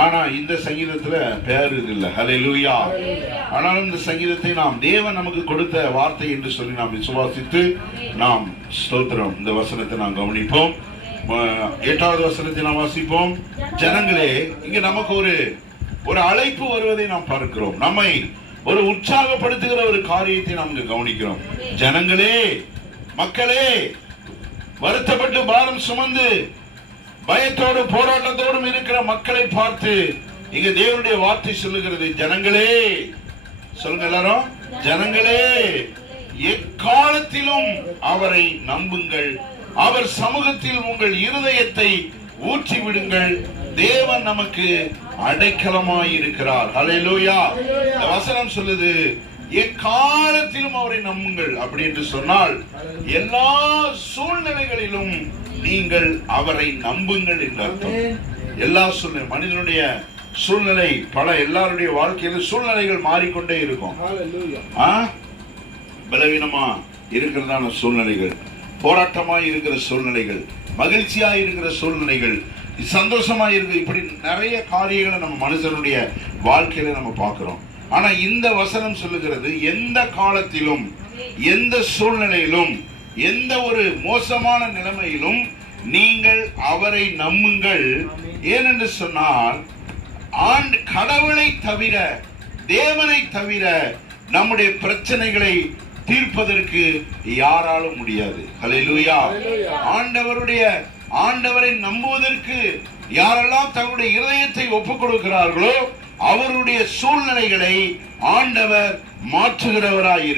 ஆனா இந்த சங்கீதத்துல பேரு இல்லை. ஹல்லேலூயா. ஆனாலும் இந்த சங்கீதத்தை நாம் தேவன் நமக்கு கொடுத்த வார்த்தை என்று சொல்லி நாம் விசுவாசித்து நாம் ஸ்தோத்திரம். இந்த வசனத்தை நாம் கவனிப்போம். 8வது வசனத்தை நாம் வாசிப்போம். ஜனங்களே, இங்க நமக்கு ஒரு அழைப்பு வருவதை நாம் பார்க்கிறோம். நம்மை ஒரு உற்சாகப்படுத்துகிற ஒரு காரியத்தை நாம் இங்க கவனிக்கிறோம். ஜனங்களே, மக்களே, வருத்தப்பட்டு பாரம் சுமந்து பயத்தோடு போராட்டத்தோடும் இருக்கிற மக்களை பார்த்து இங்க தேவனுடைய வார்த்தை சொல்லுகிறது. ஜனங்களே, சொல்லுங்க எல்லாரும், ஜனங்களே, எக்காலத்திலும் அவரை நம்புங்கள், அவர் சமூகத்தில் உங்கள் இருதயத்தை ஊற்றி விடுங்கள், தேவன் நமக்கு அடைக்கலமாய் இருக்கிறார். ஹல்லேலூயா. இந்த வசனம் சொல்லுது, எக்காலத்திலும் அவரை நம்புங்கள். அப்படி என்று சொன்னால் எல்லா சூழ்நிலைகளிலும் நீங்கள் அவரை நம்புங்கள் என்று அர்த்தம். எல்லா சூழ்நிலை, மனிதனுடைய சூழ்நிலை, எல்லாருடைய வாழ்க்கையில சூழ்நிலைகள் மாறிக்கொண்டே இருக்கும். பலவீனமா இருக்கிறதான சூழ்நிலைகள், போராட்டமா இருக்கிற சூழ்நிலைகள், மகிழ்ச்சியா இருக்கிற சூழ்நிலைகள், சந்தோஷமா இருக்கு, இப்படி நிறைய காரியங்களை நம்ம மனுஷனுடைய வாழ்க்கையில நம்ம பார்க்கிறோம். ஆனா இந்த வசனம் சொல்லுகிறது, எந்த காலத்திலும், எந்த சூழ்நிலையிலும், எந்த ஒரு மோசமான நிலைமையிலும் நீங்கள் அவரை நம்புங்கள். ஏனென்று சொன்னால், கடவுளை தவிர, தேவனை தவிர நம்முடைய பிரச்சனைகளை தீர்ப்பதற்கு யாராலும் முடியாது. ஹல்லேலூயா. ஆண்டவரை நம்புவதற்கு யாரெல்லாம் தங்களுடைய இருதயத்தை ஒப்புக் கொடுக்கிறார்களோ அவருடைய சூழ்நிலைகளை ஆண்டவர் மாற்றுகிறவராய்